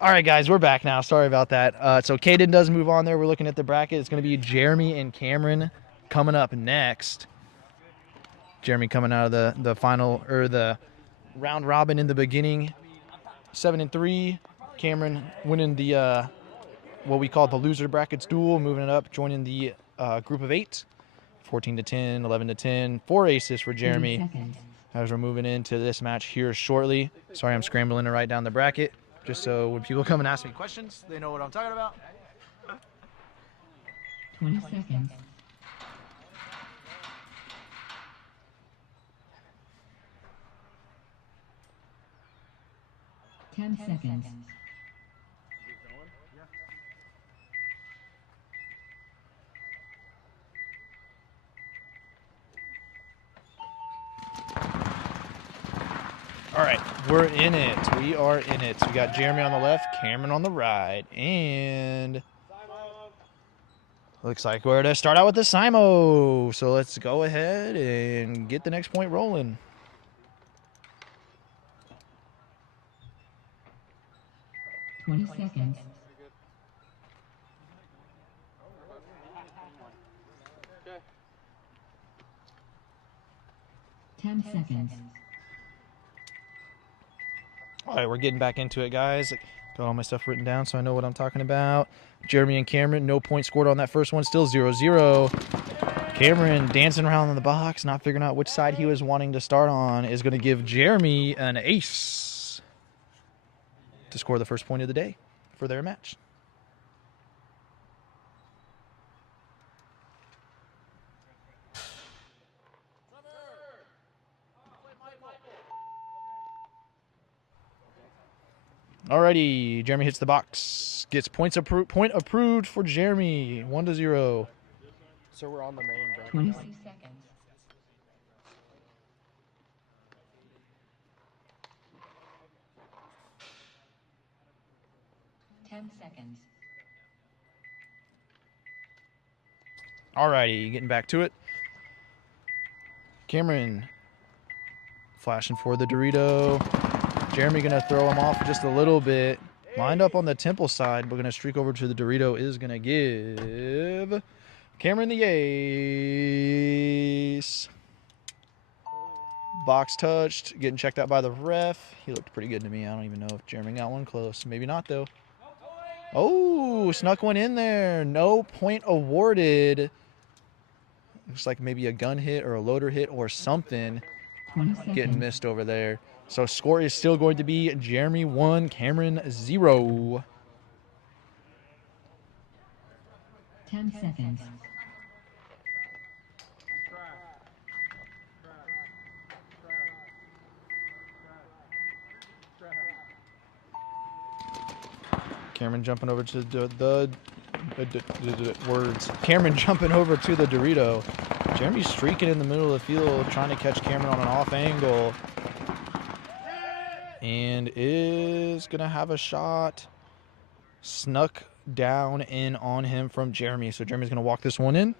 All right, guys, we're back now. Sorry about that. So Caden does move on there. We're looking at the bracket. It's going to be Jeremy and Cameron coming up next. Jeremy coming out of the final or the round robin in the beginning, 7-3. Cameron winning the what we call the loser brackets duel, moving it up, joining the group of 8, 14-10, 11-10, 4 aces for Jeremy. As we're moving into this match here shortly. Sorry, I'm scrambling to write down the bracket, just so when people come and ask me questions, they know what I'm talking about. 20 seconds. 10 seconds. All right, we're in it. We are in it. We got Jeremy on the left, Cameron on the right, and looks like we're to start out with the Simo. So let's go ahead and get the next point rolling. Seconds. 10 seconds. All right, we're getting back into it, guys. Got all my stuff written down so I know what I'm talking about. Jeremy and Cameron, no points scored on that first one. Still 0-0. Cameron dancing around in the box, not figuring out which side he was wanting to start on, is going to give Jeremy an ace to score the first point of the day for their match. Alrighty, Jeremy hits the box. Gets point approved for Jeremy. 1-0. So we're on the main bracket. 26 seconds. 10 seconds. Alrighty, getting back to it. Cameron flashing for the Dorito. Jeremy going to throw him off just a little bit. Lined up on the Temple side. We're going to streak over to the Dorito. Is going to give Cameron the ace. Box touched. Getting checked out by the ref. He looked pretty good to me. I don't even know if Jeremy got one close. Maybe not, though. Oh, snuck one in there. No point awarded. Looks like maybe a gun hit or a loader hit or something getting missed over there. So score is still going to be Jeremy 1, Cameron 0. 10 seconds. Cameron jumping over to the words. Cameron jumping over to the Dorito. Jeremy's streaking in the middle of the field, trying to catch Cameron on an off angle. And is going to have a shot snuck down in on him from Jeremy. So Jeremy's going to walk this one in.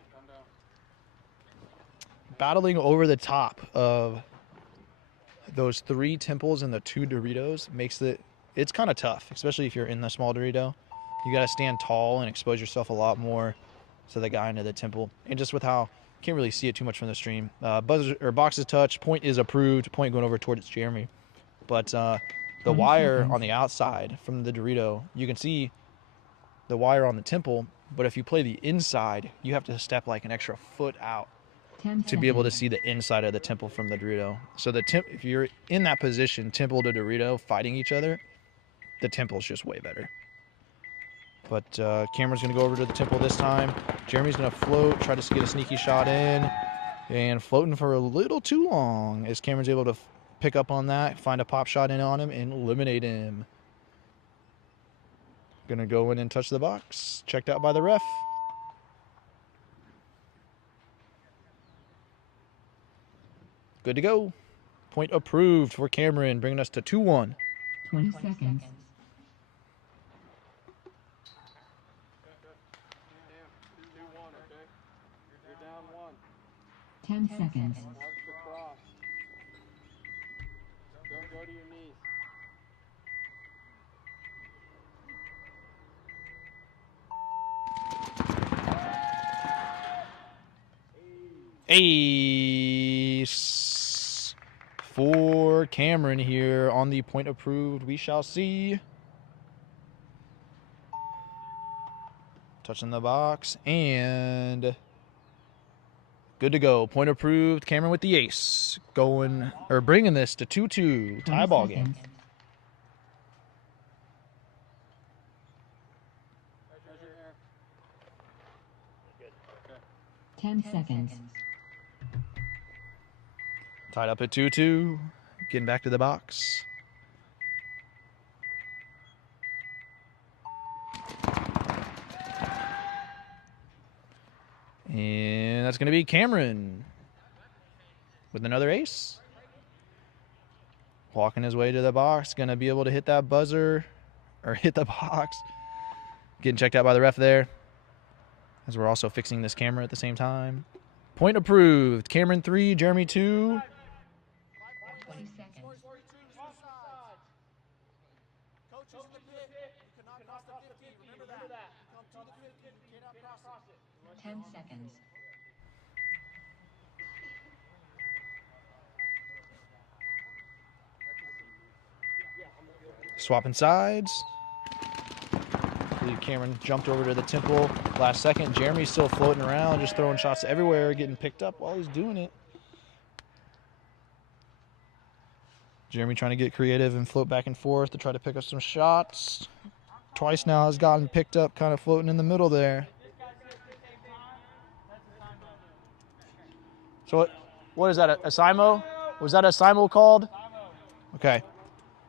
Battling over the top of those 3 Temples and the 2 Doritos makes it's kind of tough, especially if you're in the small Dorito. You got to stand tall and expose yourself a lot more to the guy into the Temple. And just with how, can't really see it too much from the stream. Buzzer or boxes touch, point is approved, point going over towards Jeremy. But the wire on the outside from the Dorito, you can see the wire on the Temple, but if you play the inside, you have to step like an extra foot out to be able to see the inside of the Temple from the Dorito. So if you're in that position, Temple to Dorito fighting each other, the Temple's just way better. But Cameron's going to go over to the Temple this time. Jeremy's going to float, try to get a sneaky shot in, and floating for a little too long as Cameron's able to pick up on that, find a pop shot in on him, and eliminate him. Going to go in and touch the box. Checked out by the ref. Good to go. Point approved for Cameron, bringing us to 2-1. 20 seconds. 10 seconds. Don't go to your knees. Ace for Cameron here on the point approved. We shall see. Touching the box and good to go. Point approved. Cameron with the ace. Going or bringing this to 2-2 tie 20 ball game. seconds. 10 seconds. Tied up at 2-2. Getting back to the box. And that's going to be Cameron with another ace. Walking his way to the box. Going to be able to hit that buzzer or hit the box. Getting checked out by the ref there. As we're also fixing this camera at the same time. Point approved. Cameron 3, Jeremy 2. 20 seconds. 10 seconds. Swapping sides. I believe Cameron jumped over to the temple last second. Jeremy's still floating around, just throwing shots everywhere, getting picked up while he's doing it. Jeremy trying to get creative and float back and forth to try to pick up some shots. Twice now has gotten picked up, kind of floating in the middle there. So what is that, a simo? Was that a simo called? Okay.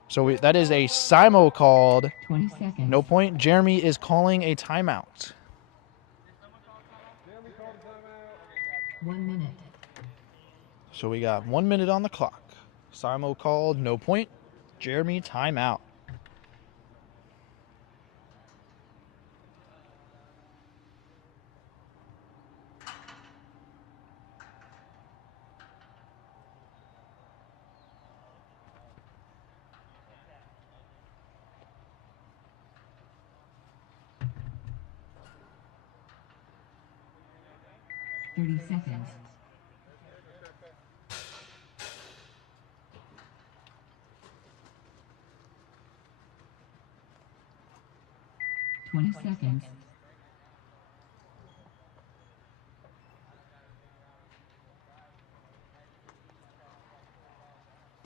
So that is a simo called. 20 seconds. No point. Jeremy is calling a timeout. 1 minute. So we got 1 minute on the clock. Simo called, no point. Jeremy, timeout. Seconds. 20 seconds.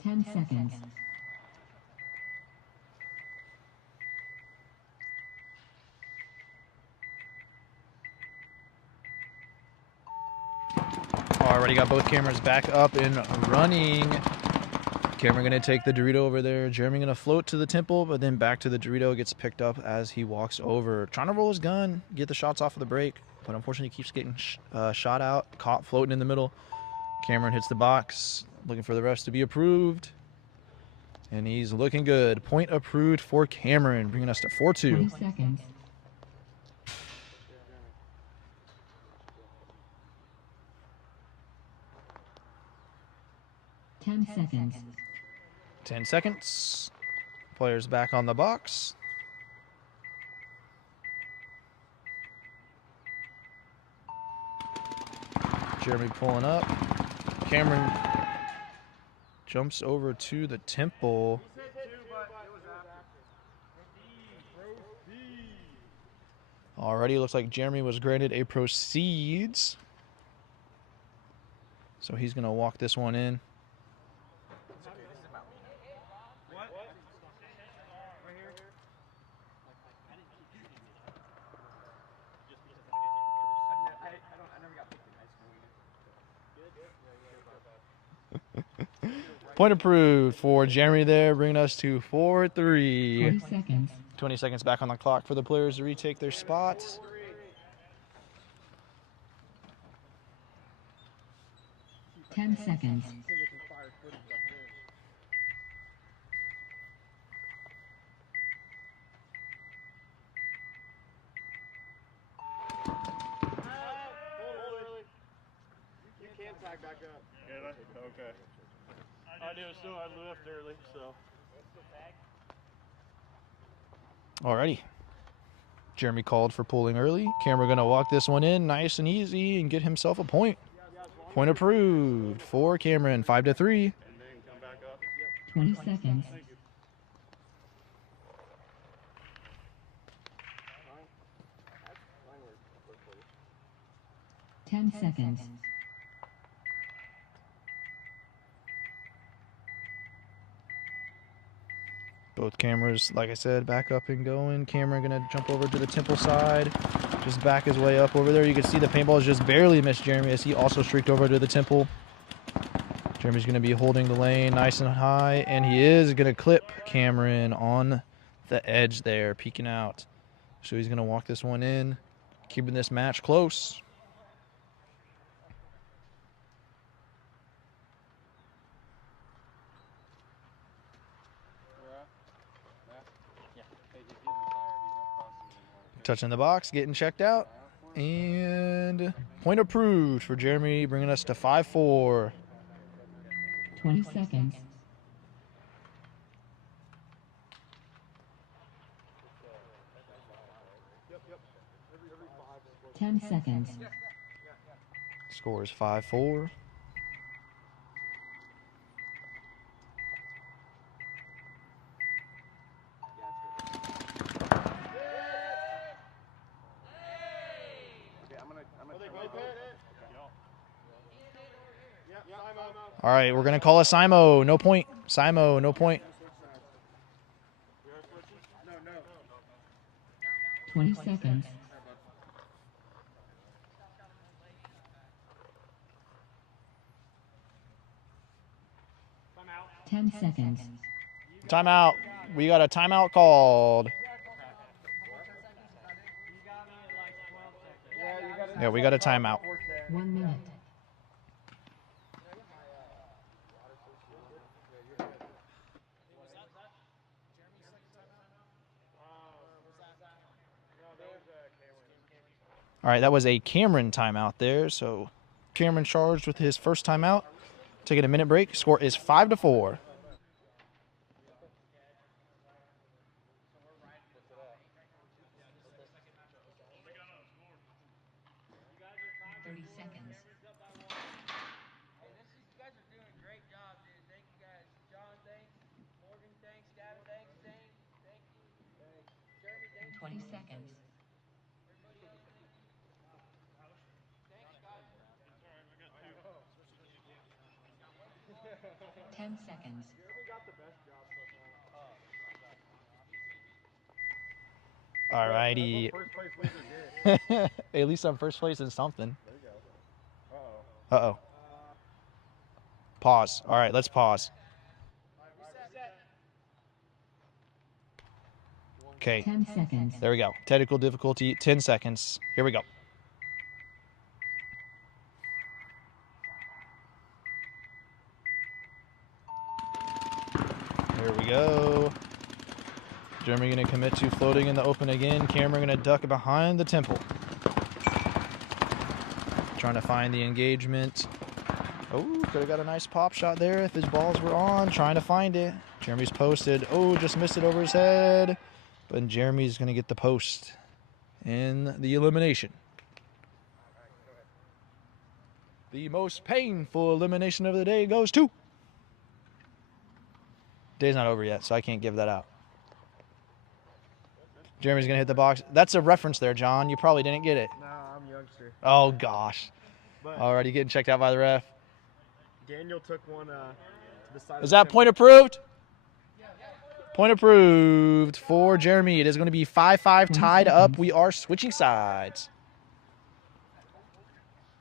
10 seconds. Already got both cameras back up and running. Cameron going to take the Dorito over there. Jeremy going to float to the temple, but then back to the Dorito. Gets picked up as he walks over. Trying to roll his gun, get the shots off of the break, but unfortunately keeps getting shot out. Caught floating in the middle. Cameron hits the box, looking for the refs to be approved. And he's looking good. Point approved for Cameron, bringing us to 4-2. 20 seconds. 10 seconds. 10 seconds. Players back on the box. Jeremy pulling up. Cameron jumps over to the temple. Already looks like Jeremy was granted a proceeds. So he's going to walk this one in. Point approved for Jeremy there, bringing us to 4-3. 20 seconds. 20 seconds back on the clock for the players to retake their spots. Ten seconds. You can tag back up. Okay. I do still. I left early, so. Alrighty. Jeremy called for pulling early. Cameron going to walk this one in nice and easy and get himself a point. Point approved for Cameron, 5-3. And then come back up. 20 seconds. Thank you. 10 seconds. Both cameras, like I said, back up and going. Cameron gonna jump over to the temple side. Just back his way up over there. You can see the paintball has just barely missed Jeremy as he also streaked over to the temple. Jeremy's gonna be holding the lane nice and high, and he is gonna clip Cameron on the edge there, peeking out. So he's gonna walk this one in, keeping this match close. Touching the box, getting checked out, and point approved for Jeremy, bringing us to 5-4. 20 seconds. 10 seconds. Score is 5-4. All right, we're going to call a Simo. No point. Simo, no point. 20 seconds. Timeout. 10 seconds. Timeout. We got a timeout called. Yeah, we got a timeout. 1 minute. All right, that was a Cameron timeout there. So Cameron charged with his first timeout. Taking a minute break. Score is 5-4. 30 seconds. Hey, you guys are doing a great job, dude. Thank you guys. John, thanks. Morgan, thanks. Gavin, thanks. Zane, thank you. Jeremy, thanks. 20 seconds. Everybody else, thank you. Thanks, guys. 10 seconds. Jeremy got the best job so far. All righty. First place loser did. At least I'm first place in something. There you go. Uh-oh. Pause. All right, let's pause. Okay, 10 seconds. there we go. Technical difficulty, 10 seconds. Here we go. There we go. Jeremy going to commit to floating in the open again. Cameron going to duck behind the temple. Trying to find the engagement. Oh, could have got a nice pop shot there if his balls were on. Trying to find it. Jeremy's posted. Oh, just missed it over his head. But Jeremy's going to get the post in the elimination. The most painful elimination of the day goes to... Day's not over yet, so I can't give that out. Jeremy's going to hit the box. That's a reference there, John. You probably didn't get it. Nah, I'm youngster. Oh, gosh. But Already getting checked out by the ref. Daniel took one to the side. Is that point approved? Point approved for Jeremy. It is going to be 5-5 tied up. We are switching sides.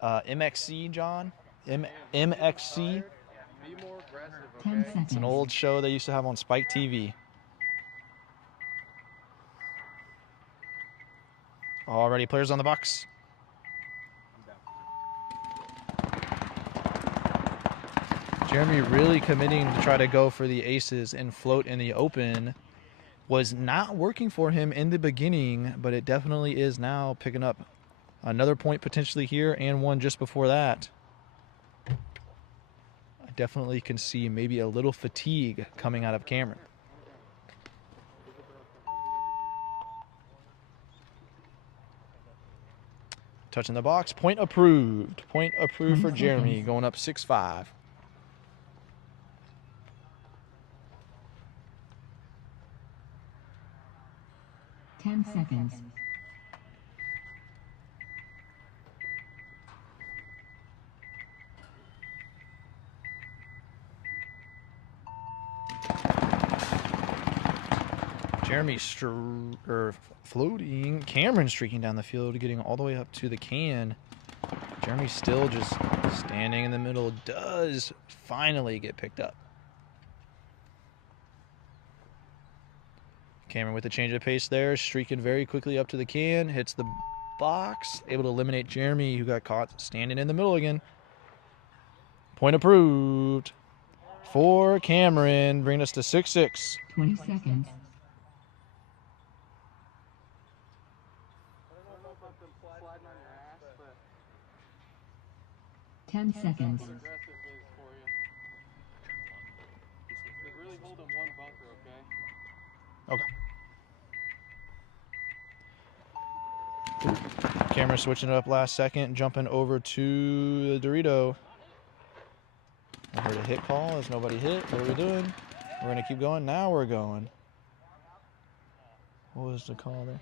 MXC, John? MXC? Be more aggressive, 10 okay? seconds. It's an old show they used to have on Spike TV. Already players on the box. Jeremy really committing to try to go for the aces and float in the open. Was not working for him in the beginning, but it definitely is now, picking up another point potentially here and one just before that. I definitely can see maybe a little fatigue coming out of Cameron. touching the box. Point approved. Point approved for 20 Jeremy, seconds. going up 6-5. Ten seconds. Jeremy floating. Cameron streaking down the field, getting all the way up to the can. Jeremy still just standing in the middle. Does finally get picked up. Cameron with the change of pace there, streaking very quickly up to the can. Hits the box. Able to eliminate Jeremy, who got caught standing in the middle again. Point approved for Cameron, bringing us to 6-6. 20 seconds. I don't know about them sliding on your ass, but 10 seconds. aggressive is for you. They really hold in one bunker, okay? Cameron switching it up last second, jumping over to the Dorito. I heard a hit call. There's nobody hit. What are we doing? We're going to keep going. Now we're going. What was the call there?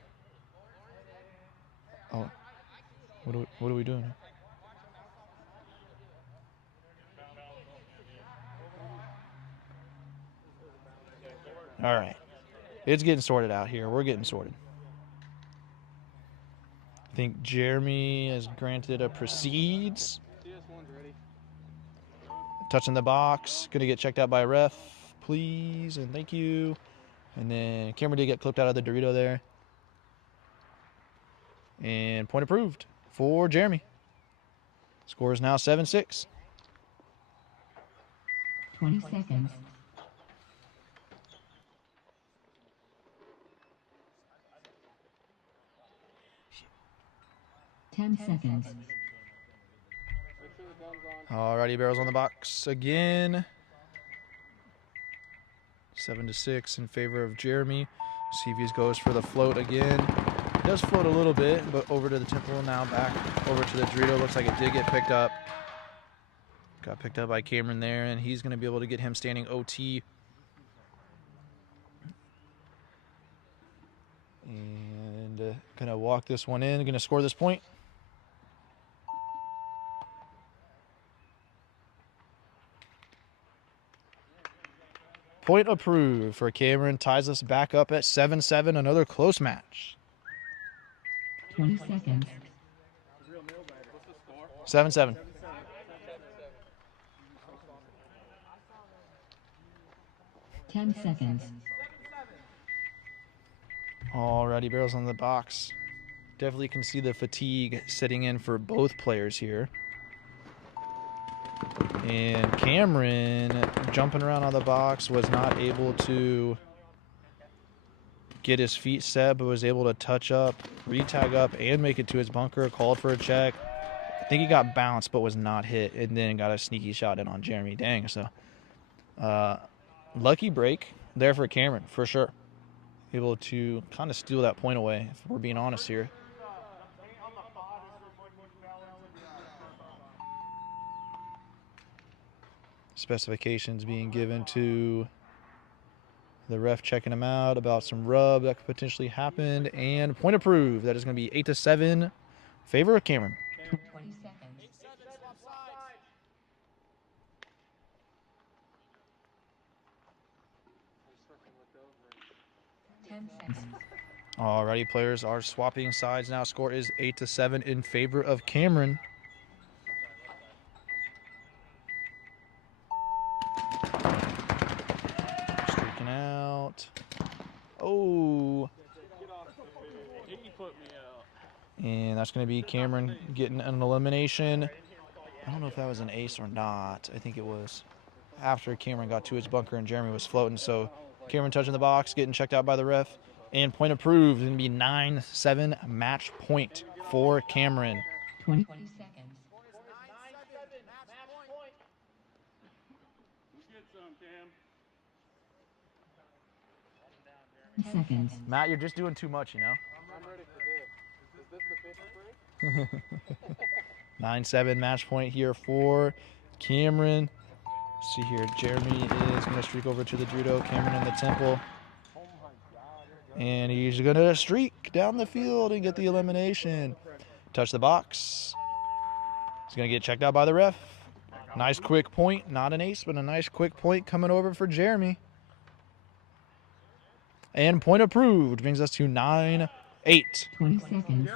Oh. What are we doing? All right. It's getting sorted out here. We're getting sorted. I think Jeremy is granted a proceeds. CS1's ready. Touching the box. Going to get checked out by a ref, please, and thank you. And then Cameron did get clipped out of the Dorito there. And point approved for Jeremy. Score is now 7-6. 20 seconds. Ten seconds. Make sure the gun's on. Alrighty, barrels on the box again. 7-6 in favor of Jeremy. See if he goes for the float again. He does float a little bit, but over to the temple now, back over to the Dorito. Looks like it did get picked up. Got picked up by Cameron there, and he's going to be able to get him standing OT. And going to walk this one in. Going to score this point. Point approved for Cameron. Ties us back up at 7-7. Another close match. 20 seconds. 7-7. Ten seconds. Alrighty, barrels on the box. Definitely can see the fatigue setting in for both players here. And Cameron, jumping around on the box, was not able to get his feet set, but was able to touch up, re-tag up, and make it to his bunker. Called for a check. I think he got bounced, but was not hit, and then got a sneaky shot in on Jeremy. Dang, so lucky break there for Cameron, for sure. Able to kind of steal that point away, if we're being honest here. Specifications being given to the ref, checking him out about some rub that could potentially happen, and point approved. That is going to be 8-7, favor of Cameron. 20 seconds. 10 seconds. Alrighty, players are swapping sides now. Score is 8-7 in favor of Cameron. Streaking out. Oh. He put me out. And that's going to be Cameron getting an elimination. I don't know if that was an ace or not. I think it was after Cameron got to his bunker and Jeremy was floating. So Cameron touching the box, getting checked out by the ref. And point approved. It's going to be 9-7 match point for Cameron. 20 seconds. Get some, Cam. Seconds. Matt, you're just doing too much, you know? I'm ready for this. Is this the fifth break? 9-7 match point here for Cameron. See here, Jeremy is going to streak over to the Dorito. Cameron in the temple. And he's going to streak down the field and get the elimination. Touch the box. He's going to get checked out by the ref. Nice quick point. Not an ace, but a nice quick point coming over for Jeremy. And point approved. Brings us to 9-8. 20 seconds.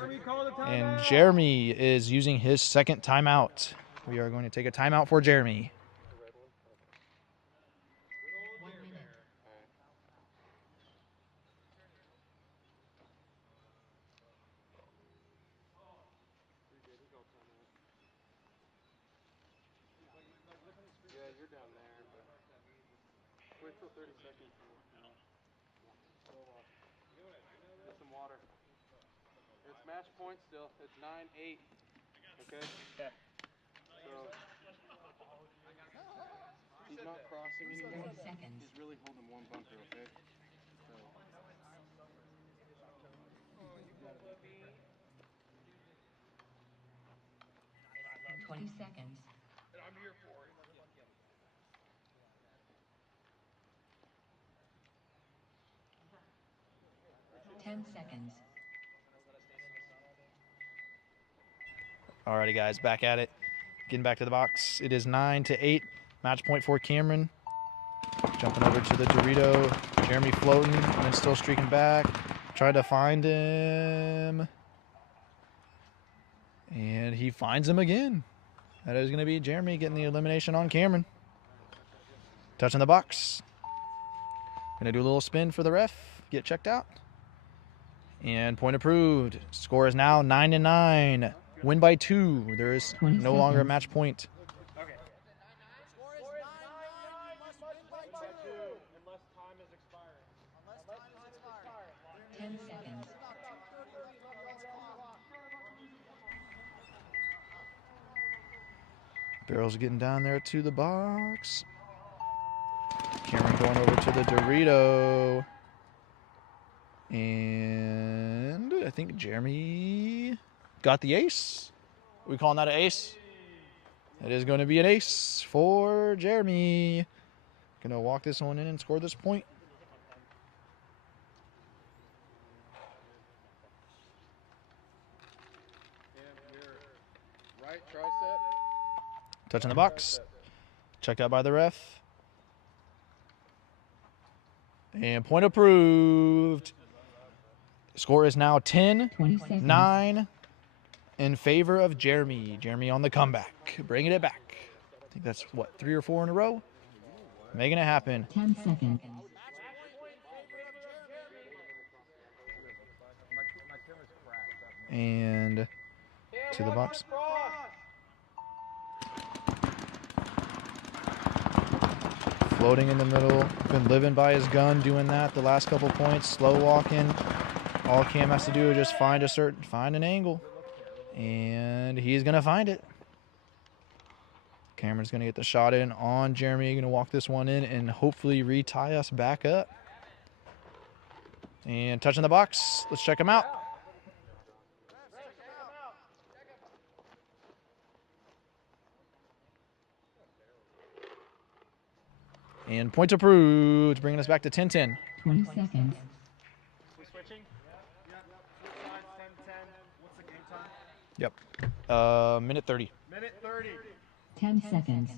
And Jeremy is using his second timeout. We are going to take a timeout for Jeremy. Yeah, you're down there, but wait till 30 seconds. Get some water. It's match point still. It's 9-8. Okay? Yeah. So he's not crossing anymore. 30 seconds. He's really holding one bunker, okay? So 20 seconds. 10 seconds. Alrighty, guys, back at it. Getting back to the box. It is 9-8. Match point for Cameron. Jumping over to the Dorito. Jeremy floating and then still streaking back. Trying to find him. And he finds him again. That is going to be Jeremy getting the elimination on Cameron. Touching the box. Going to do a little spin for the ref. Get checked out. And point approved. Score is now 9-9. Win by 2. There is 20 no longer a seconds. match point. unless time is expiring. 10 seconds. Barrel's getting down there to the box. Cameron going over to the Dorito. And I think Jeremy got the ace. Are we calling that an ace? It is going to be an ace for Jeremy. Going to walk this one in and score this point. Right tricep. Touching the box. Checked out by the ref. And point approved. Score is now 20 seconds. 10-9 in favor of Jeremy. Jeremy on the comeback. Bringing it back. I think that's, what, 3 or 4 in a row? Making it happen. 10 seconds. And to the box. Floating in the middle. Been living by his gun, doing that the last couple points. Slow walking. All Cam has to do is just find an angle. And he's gonna find it. Cameron's gonna get the shot in on Jeremy. Gonna walk this one in and hopefully retie us back up. And touching the box. Let's check him out. And point approved, bringing us back to 10-10. 20 seconds. We switching? Yeah. Sides 10-10. What's the game time? Yep. Minute 30. Minute 30. 10 seconds.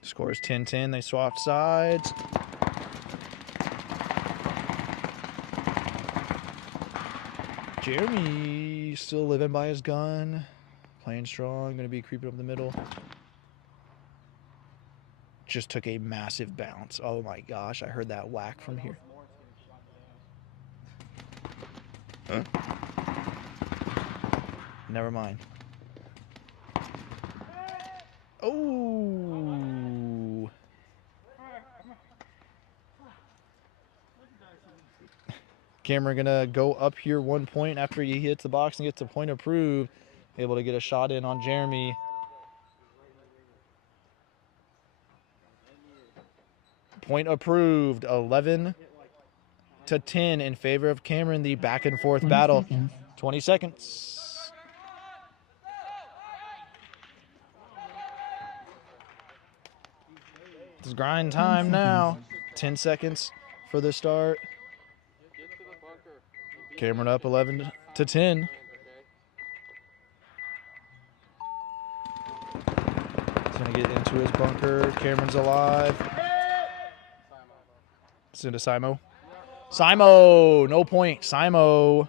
Score is 10-10. They swapped sides. Jeremy still living by his gun. Playing strong. Going to be creeping up the middle. Just took a massive bounce. Oh my gosh. I heard that whack from here. Huh? Never mind. Oh. Cameron gonna go up here 1 point after he hits the box and gets a point approved. Able to get a shot in on Jeremy. Point approved. 11 to 10 in favor of Cameron. The back and forth 20 battle. seconds. 20 seconds. It's grind 10 time now. seconds. 10 seconds for the start. Get to the bunker. Beat Cameron the up 11 to 10. He's going to get into his bunker. Cameron's alive. It's into Simo. Simo, no point. Simo.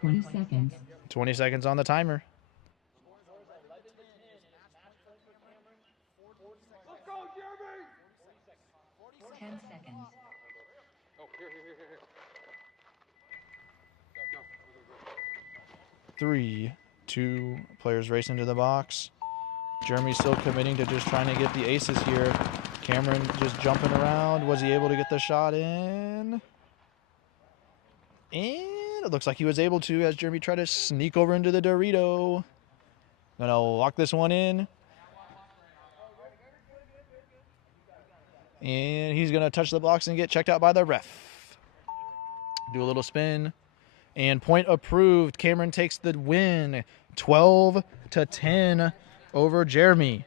20 seconds. 20 seconds on the timer. Let's go, Jeremy! 10 seconds. Oh, here. Go. 3, 2, players race into the box. Jeremy's still committing to just trying to get the aces here. Cameron just jumping around. Was he able to get the shot in? And it looks like he was able to as Jeremy tried to sneak over into the Dorito. Gonna lock this one in. And he's gonna touch the box and get checked out by the ref. Do a little spin. And point approved. Cameron takes the win. 12 to 10 over Jeremy.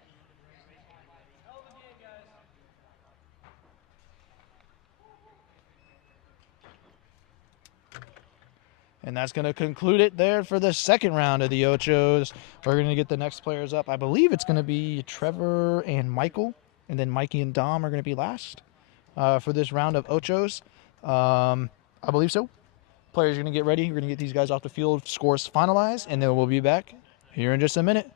And that's going to conclude it there for the second round of the Ochos. We're going to get the next players up. I believe it's going to be Trevor and Michael. And then Mikey and Dom are going to be last for this round of Ochos. I believe so. Players are going to get ready. We're going to get these guys off the field, scores finalized, and then we'll be back here in just a minute.